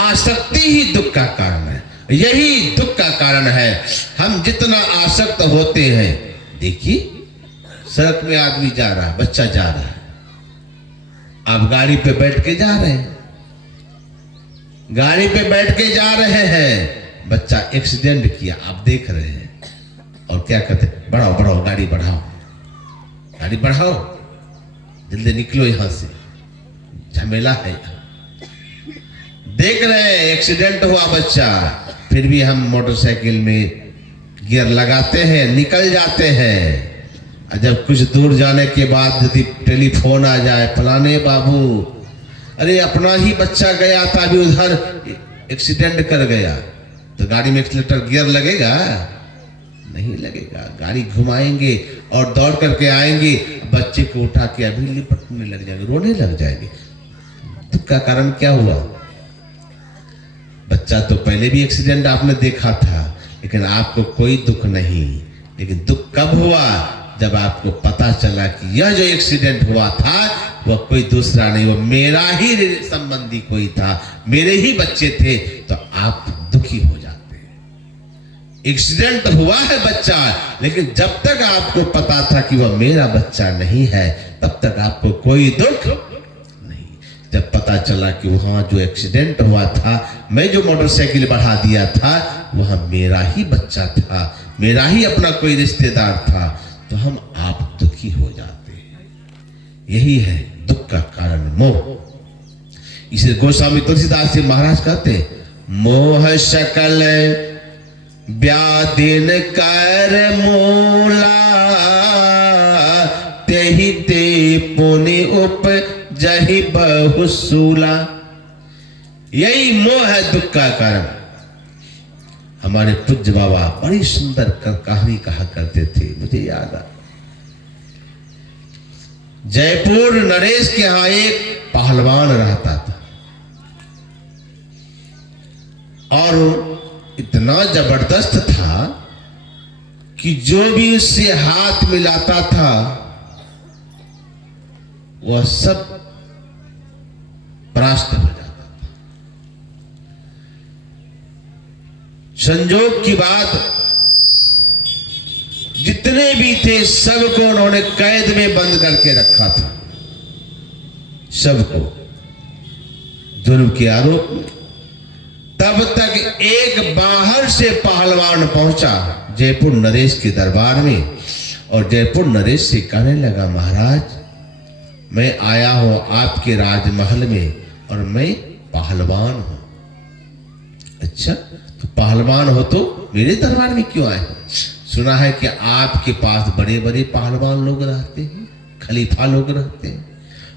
आसक्ति ही दुख का कारण है। यही दुख का कारण है। हम जितना आसक्त होते हैं, देखिए सड़क में आदमी जा रहा है, बच्चा जा रहा है, आप गाड़ी पे बैठ के जा रहे हैं, गाड़ी पे बैठ के जा रहे हैं, बच्चा एक्सीडेंट किया, आप देख रहे हैं और क्या कहते हैं, बढ़ाओ बढ़ाओ गाड़ी बढ़ाओ, गाड़ी बढ़ाओ, जल्दी निकलो यहां से, झमेला है। देख रहे हैं एक्सीडेंट हुआ बच्चा, फिर भी हम मोटरसाइकिल में गियर लगाते हैं, निकल जाते हैं। जब कुछ दूर जाने के बाद यदि टेलीफोन आ जाए, फलाने बाबू, अरे अपना ही बच्चा गया था अभी उधर, एक्सीडेंट कर गया, तो गाड़ी में एक्सीलेटर गियर लगेगा? नहीं लगेगा। गाड़ी घुमाएंगे और दौड़ करके आएंगे, बच्चे को उठा के अभी लिपटने लग जाएंगे, रोने लग जाएंगे। दुख का कारण क्या हुआ? बच्चा तो पहले भी एक्सीडेंट आपने देखा था, लेकिन आपको कोई दुख नहीं। लेकिन दुख कब हुआ? जब आपको पता चला कि यह जो एक्सीडेंट हुआ था वह कोई दूसरा नहीं, वह मेरा ही संबंधी कोई था, मेरे ही बच्चे थे, तो आप दुखी हो जाते हैं। एक्सीडेंट हुआ है बच्चा, लेकिन जब तक आपको पता था कि वह मेरा बच्चा नहीं है, तब तक आपको कोई दुख नहीं। जब पता चला कि वहां जो एक्सीडेंट हुआ था, मैं जो मोटरसाइकिल बढ़ा दिया था, वह मेरा ही बच्चा था, मेरा ही अपना कोई रिश्तेदार था, तो हम आप दुखी हो जाते हैं। यही है दुख का कारण, मोह। इसे गोस्वामी तुलसीदास जी महाराज कहते हैं, मोह शकल व्याधिन कर मूला, तेहि ते पुनि उपजहि बहुसूला। यही मोह है दुख का कारण। हमारे पूज्य बाबा बड़ी सुंदर कहानी कहा करते थे, मुझे याद आ, जयपुर नरेश के यहां एक पहलवान रहता था और इतना जबरदस्त था कि जो भी उससे हाथ मिलाता था वह सब परास्त हो जाता था। संजोग की बात, जितने भी थे सबको उन्होंने कैद में बंद करके रखा था, सबको जुर्म के आरोप में। तब तक एक बाहर से पहलवान पहुंचा जयपुर नरेश के दरबार में, और जयपुर नरेश से कहने लगा, महाराज मैं आया हूं आपके राजमहल में और मैं पहलवान हूं। अच्छा, तो पहलवान हो तो मेरे दरबार में क्यों आए? सुना है कि आपके पास बड़े बड़े पहलवान लोग रहते हैं, खलीफा लोग रहते हैं।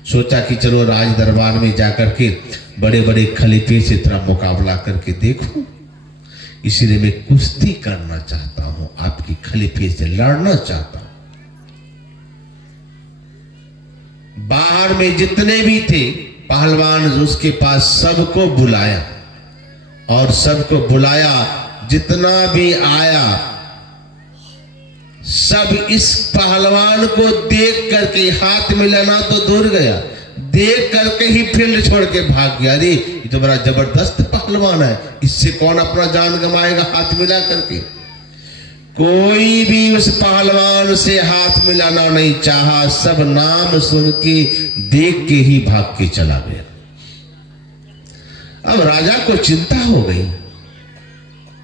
सोचा कि चलो राज दरबार में जाकर के बड़े बड़े खलीफे से थोड़ा मुकाबला करके देखूं, इसलिए मैं कुश्ती करना चाहता हूं, आपकी खलीफे से लड़ना चाहता हूं। बाहर में जितने भी थे पहलवान उसके पास सबको बुलाया, और सबको बुलाया, जितना भी आया सब इस पहलवान को देख करके, हाथ मिलाना तो दूर गया, देख करके ही फील्ड छोड़ के भाग गया। अरे ये तो बड़ा जबरदस्त पहलवान है, इससे कौन अपना जान गंवाएगा हाथ मिला करके। कोई भी उस पहलवान से हाथ मिलाना नहीं चाहा, सब नाम सुन के देख के ही भाग के चला गया। अब राजा को चिंता हो गई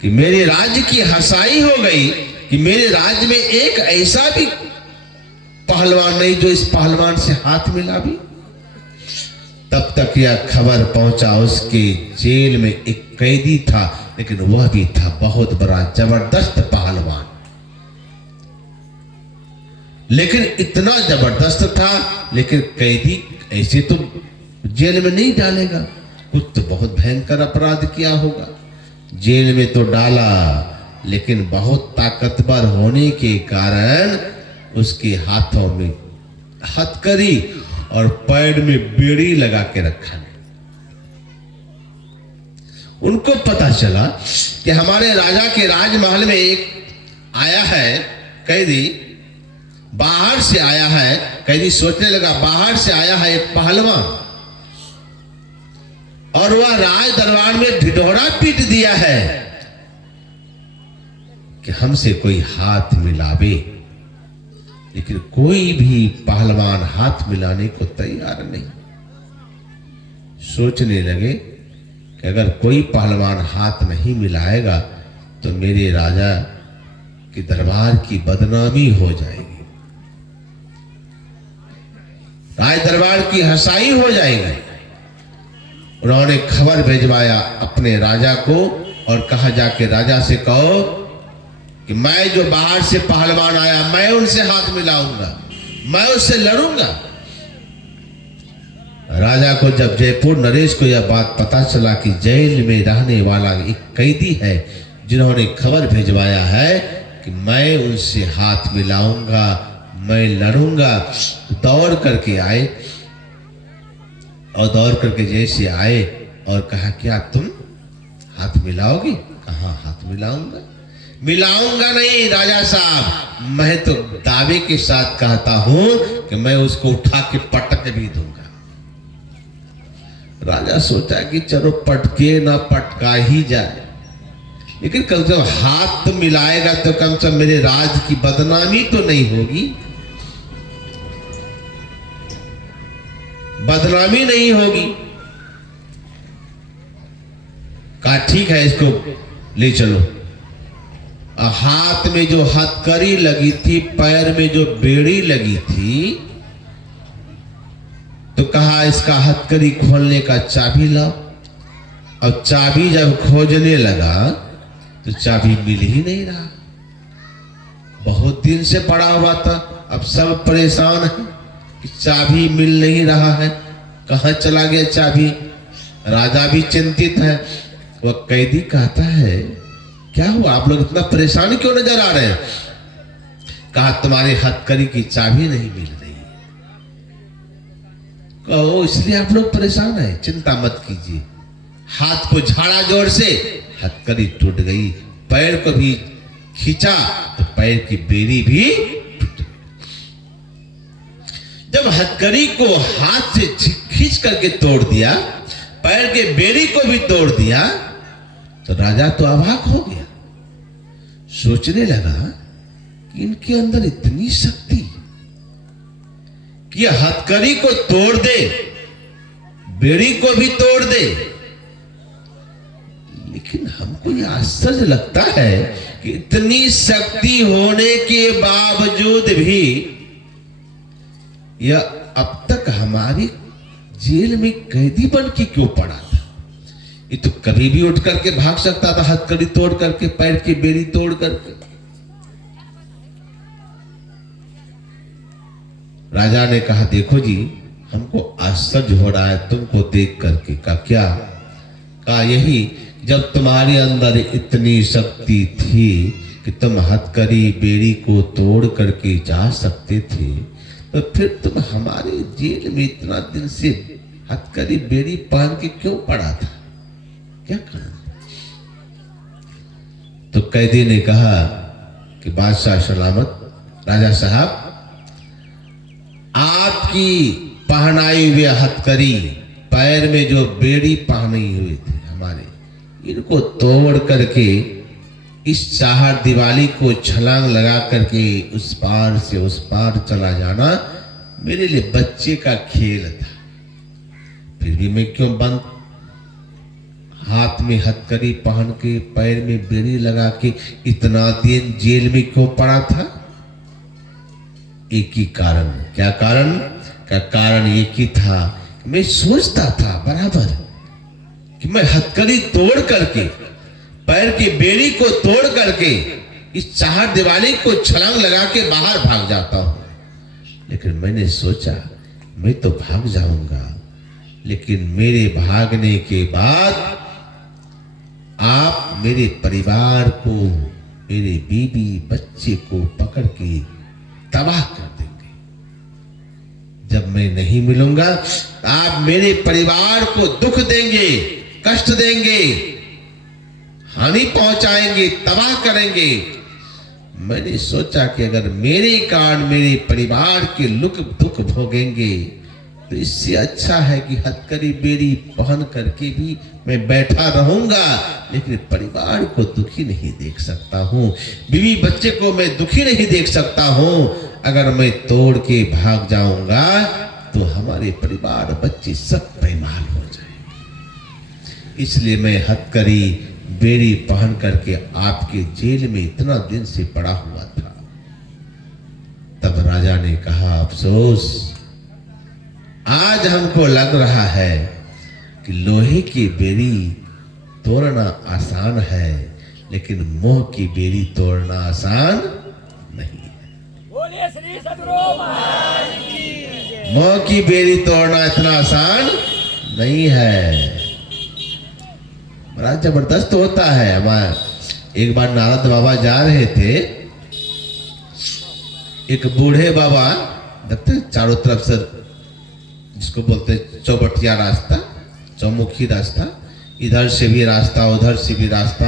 कि मेरे राज्य की हसाई हो गई कि मेरे राज्य में एक ऐसा भी पहलवान नहीं जो इस पहलवान से हाथ मिला भी। तब तक यह खबर पहुंचा, उसके जेल में एक कैदी था, लेकिन वह भी था बहुत बड़ा जबरदस्त पहलवान। लेकिन इतना जबरदस्त था, लेकिन कैदी ऐसे तो जेल में नहीं डालेगा, कुछ तो बहुत भयंकर अपराध किया होगा। जेल में तो डाला, लेकिन बहुत ताकतवर होने के कारण उसके हाथों में हथकड़ी और पैर में बेड़ी लगा के रखा। उनको पता चला कि हमारे राजा के राजमहल में एक आया है कैदी, बाहर से आया है। कैदी सोचने लगा, बाहर से आया है एक पहलवान और वह राज दरबार में ढिढोरा पीट दिया है कि हमसे कोई हाथ मिलावे, लेकिन कोई भी पहलवान हाथ मिलाने को तैयार नहीं। सोचने लगे कि अगर कोई पहलवान हाथ नहीं मिलाएगा तो मेरे राजा के दरबार की बदनामी हो जाएगी, राज दरबार की हंसाई हो जाएगी। उन्होंने खबर भेजवाया अपने राजा को और कहा, जाके राजा से कहो कि मैं जो बाहर से पहलवान आया मैं उनसे हाथ मिलाऊंगा, मैं उससे लड़ूंगा। राजा को जब जयपुर नरेश को यह बात पता चला कि जेल में रहने वाला एक कैदी है जिन्होंने खबर भेजवाया है कि मैं उनसे हाथ मिलाऊंगा, मैं लड़ूंगा, दौड़ करके आए और दौड़ करके जैसे आए और कहा, क्या तुम हाथ मिलाओगे? कहा, हाथ मिलाऊंगा। मिलाऊंगा नहीं राजा साहब, मैं तो दावे के साथ कहता हूं कि मैं उसको उठा के पटक भी दूंगा। राजा सोचा कि चलो पटके ना पटका ही जाए, लेकिन कल जब हाथ तो मिलाएगा तो कम से कम मेरे राज की बदनामी तो नहीं होगी, बदनामी नहीं होगी। कहा ठीक है, इसको ले चलो। हाथ में जो हथकड़ी लगी थी, पैर में जो बेड़ी लगी थी, तो कहा इसका हथकड़ी खोलने का चाबी लाओ। और चाबी जब खोजने लगा तो चाबी मिल ही नहीं रहा। बहुत दिन से पड़ा हुआ था, अब सब परेशान है कि चाबी मिल नहीं रहा है, कहाँ चला गया चाबी। राजा भी चिंतित है। वह कैदी कहता है, क्या हुआ, आप लोग इतना परेशान क्यों नजर आ रहे हैं? कहा, तुम्हारे हथकड़ी की चाबी नहीं मिल रही है। कहो, इसलिए आप लोग परेशान हैं, चिंता मत कीजिए। हाथ को झाड़ा जोर से, हथकड़ी टूट गई। पैर को भी खींचा तो पैर की बेड़ी भी टूट गई। जब हथकड़ी को हाथ से खींच करके तोड़ दिया, पैर के बेड़ी को भी तोड़ दिया, तो राजा तो अवाक हो गया। सोचने लगा कि इनके अंदर इतनी शक्ति कि यह हथकड़ी को तोड़ दे, बेड़ी को भी तोड़ दे। लेकिन हमको यह आश्चर्य लगता है कि इतनी शक्ति होने के बावजूद भी यह अब तक हमारी जेल में कैदी बन के क्यों पड़ा था? ये तो कभी भी उठ करके भाग सकता था, हथकड़ी तोड़ करके, पैर की बेड़ी तोड़ करके। राजा ने कहा, देखो जी, हमको आश्चर्य हो रहा है तुमको देख करके। का क्या? कहा, यही, जब तुम्हारे अंदर इतनी शक्ति थी कि तुम हथकड़ी बेड़ी को तोड़ करके जा सकते थे, तो फिर तुम हमारे जेल में इतना दिन से हथकड़ी बेड़ी पहन के क्यों पड़ा था? क्या कारण? तो कैदी ने कहा कि बादशाह सलामत, राजा साहब, आपकी पहनाई हुई हथकड़ी, पैर में जो बेड़ी पहनी हुई थी हमारे, इनको तोड़ करके इस चाहर दिवाली को छलांग लगा करके उस पार से उस पार चला जाना मेरे लिए बच्चे का खेल था। फिर भी मैं क्यों बंद हाथ में हथकड़ी पहन के, पैर में बेड़ी लगा के इतना दिन जेल में क्यों पड़ा था? एक ही कारण। क्या कारण? का कारण एक ही था, मैं सोचता था बराबर कि मैं हथकड़ी तोड़ करके, पैर की बेड़ी को तोड़ करके इस चाहर दिवाली को छलांग लगा के बाहर भाग जाता हूं। लेकिन मैंने सोचा मैं तो भाग जाऊंगा, लेकिन मेरे भागने के बाद आप मेरे परिवार को, मेरे बीबी बच्चे को पकड़ के तबाह कर देंगे। जब मैं नहीं मिलूंगा, आप मेरे परिवार को दुख देंगे, कष्ट देंगे, हानि पहुंचाएंगे, तबाह करेंगे। मैंने सोचा कि अगर मेरे कारण मेरे परिवार के दुख भोगेंगे तो इससे अच्छा है कि हथकड़ी बेड़ी पहन करके भी मैं बैठा रहूंगा, लेकिन परिवार को दुखी नहीं देख सकता हूँ, बीवी बच्चे को मैं दुखी नहीं देख सकता हूँ। अगर मैं तोड़ के भाग जाऊंगा तो हमारे परिवार बच्चे सब बेईमान हो जाएंगे। इसलिए मैं हथकड़ी बेड़ी पहन करके आपके जेल में इतना दिन से पड़ा हुआ था। तब राजा ने कहा, अफसोस, आज हमको लग रहा है कि लोहे की बेड़ी तोड़ना आसान है, लेकिन मोह की बेड़ी तोड़ना आसान नहीं है। बोलिए श्री सद्गुरु महाराज की जय। मोह की बेड़ी तोड़ना इतना आसान नहीं है, बड़ा जबरदस्त होता है। हमारा एक बार नारद बाबा जा रहे थे, एक बूढ़े बाबा देखते चारों तरफ से, जिसको बोलते चौबटिया रास्ता, चौमुखी रास्ता, इधर से भी रास्ता उधर से भी रास्ता,